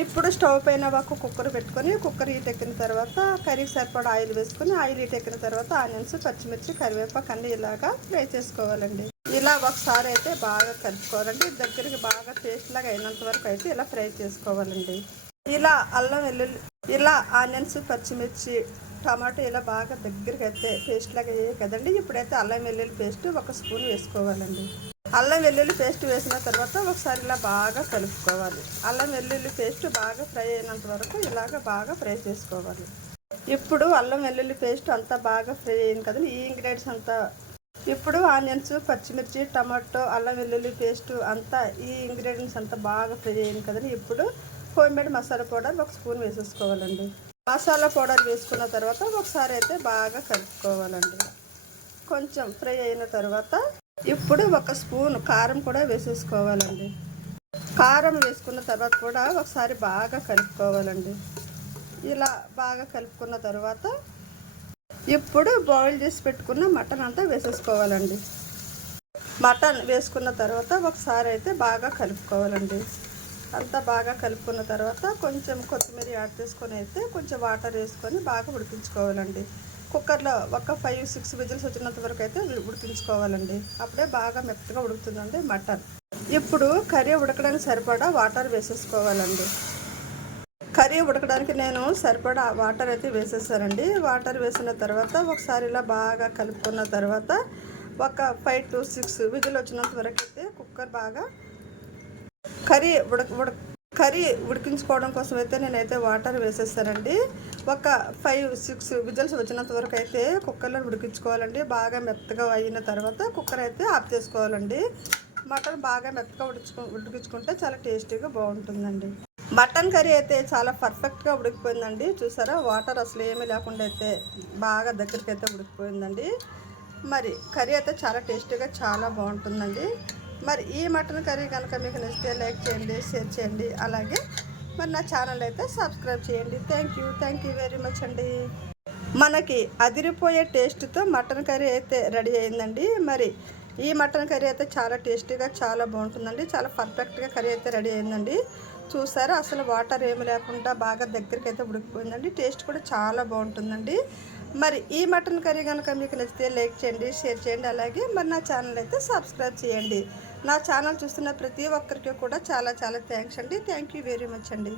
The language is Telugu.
ఇప్పుడు స్టవ్ పైన ఒక కుక్కర్ పెట్టుకొని కుక్కర్ హీట్ ఎక్కిన తర్వాత కర్రీకి సరిపడా ఆయిల్ వేసుకొని ఆయిల్ హీట్ ఎక్కిన తర్వాత ఆనియన్స్, పచ్చిమిర్చి, కరివేపాకు అన్నీ ఇలాగా ఫ్రై చేసుకోవాలండి. ఇలా ఒకసారి అయితే బాగా కలుపుకోవాలండి. దగ్గరికి బాగా పేస్ట్ లాగా అయినంత వరకు అయితే ఇలా ఫ్రై చేసుకోవాలండి. ఇలా అల్లం వెల్లుల్లి, ఇలా ఆనియన్స్, పచ్చిమిర్చి, టమాటో ఇలా బాగా దగ్గరికి అయితే పేస్ట్ లాగా అయ్యాయి కదండి. ఇప్పుడైతే అల్లం వెల్లుల్లి పేస్ట్ 1 స్పూన్ వేసుకోవాలండి. అల్లం వెల్లుల్లి పేస్ట్ వేసిన తర్వాత ఒకసారి ఇలా బాగా కలుపుకోవాలి. అల్లం వెల్లుల్లి పేస్ట్ బాగా ఫ్రై అయినంత వరకు ఇలాగ బాగా ఫ్రై చేసుకోవాలి. ఇప్పుడు అల్లం వెల్లుల్లి పేస్ట్ అంతా బాగా ఫ్రై అయింది కదండి. ఈ ఇంగ్రీడియంట్స్ అంతా ఇప్పుడు ఆనియన్స్, పచ్చిమిర్చి, టమాటో, అల్లం వెల్లుల్లి పేస్ట్ అంతా ఈ ఇంగ్రీడియంట్స్ అంతా బాగా ఫ్రై అయింది కదండి. ఇప్పుడు హోమ్మేడ్ మసాలా పౌడర్ 1 స్పూన్ వేసేసుకోవాలండి. మసాలా పౌడర్ వేసుకున్న తర్వాత ఒకసారి అయితే బాగా కలుపుకోవాలండి. కొంచెం ఫ్రై అయిన తర్వాత ఇప్పుడు 1 స్పూన్ కారం కూడా వేసేసుకోవాలండి. కారం వేసుకున్న తర్వాత కూడా ఒకసారి బాగా కలుపుకోవాలండి. ఇలా బాగా కలుపుకున్న తర్వాత ఇప్పుడు బాయిల్ చేసి పెట్టుకున్న మటన్ అంతా వేసేసుకోవాలండి. మటన్ వేసుకున్న తర్వాత ఒకసారి అయితే బాగా కలుపుకోవాలండి. అంతా బాగా కలుపుకున్న తర్వాత కొంచెం కొత్తిమీర యాడ్ చేసుకొని అయితే కొంచెం వాటర్ వేసుకొని బాగా ఉడికించుకోవాలండి. కుక్కర్లో ఒక 5-6 విజిల్స్ వచ్చినంత వరకు అయితే ఉడికించుకోవాలండి. అప్పుడే బాగా మెత్తగా ఉడుకుతుందండి మటన్. ఇప్పుడు కర్రీ ఉడకడానికి సరిపడా వాటర్ వేసేసుకోవాలండి. కర్రీ ఉడకడానికి నేను సరిపడా వాటర్ అయితే వేసేసానండి. వాటర్ వేసిన తర్వాత ఒకసారి ఇలా బాగా కలుపుకున్న తర్వాత ఒక 5-6 విజిల్ వచ్చినంత వరకు అయితే కుక్కర్ బాగా కర్రీ ఉడికించుకోవడం కోసం అయితే నేనైతే వాటర్ వేసేస్తానండి. ఒక 5-6 విజిల్స్ వచ్చినంత వరకు అయితే కుక్కర్లో ఉడికించుకోవాలండి. బాగా మెత్తగా అయిన తర్వాత కుక్కర్ అయితే ఆఫ్ చేసుకోవాలండి. మటన్ బాగా మెత్తగా ఉడికించుకుంటే చాలా టేస్టీగా బాగుంటుందండి. మటన్ కర్రీ అయితే చాలా పర్ఫెక్ట్గా ఉడికిపోయిందండి. చూసారా, వాటర్ అసలు ఏమీ లేకుండా అయితే బాగా దగ్గరికి అయితే ఉడికిపోయిందండి. మరి కర్రీ అయితే చాలా టేస్టీగా చాలా బాగుంటుందండి. మరి ఈ మటన్ కర్రీ కనుక మీకు నచ్చితే లైక్ చేయండి, షేర్ చేయండి. అలాగే మరి నా ఛానల్ అయితే సబ్స్క్రైబ్ చేయండి. థ్యాంక్ యూ వెరీ మచ్ అండి. మనకి అదిరిపోయే టేస్ట్తో మటన్ కర్రీ అయితే రెడీ అయిందండి. మరి ఈ మటన్ కర్రీ అయితే చాలా టేస్టీగా చాలా బాగుంటుందండి. చాలా పర్ఫెక్ట్గా కర్రీ అయితే రెడీ అయిందండి. చూసారా, అసలు వాటర్ ఏమి లేకుండా బాగా దగ్గరికి అయితే ఉడికిపోయిందండి. టేస్ట్ కూడా చాలా బాగుంటుందండి. మరి ఈ మటన్ కర్రీ కనుక మీకు నచ్చితే లైక్ చేయండి, షేర్ చేయండి. అలాగే మరి నా ఛానల్ అయితే సబ్స్క్రైబ్ చేయండి. నా ఛానల్ చూస్తున్న ప్రతి ఒక్కరికి కూడా చాలా థ్యాంక్స్ అండి. థ్యాంక్ యూ వెరీ మచ్ అండి.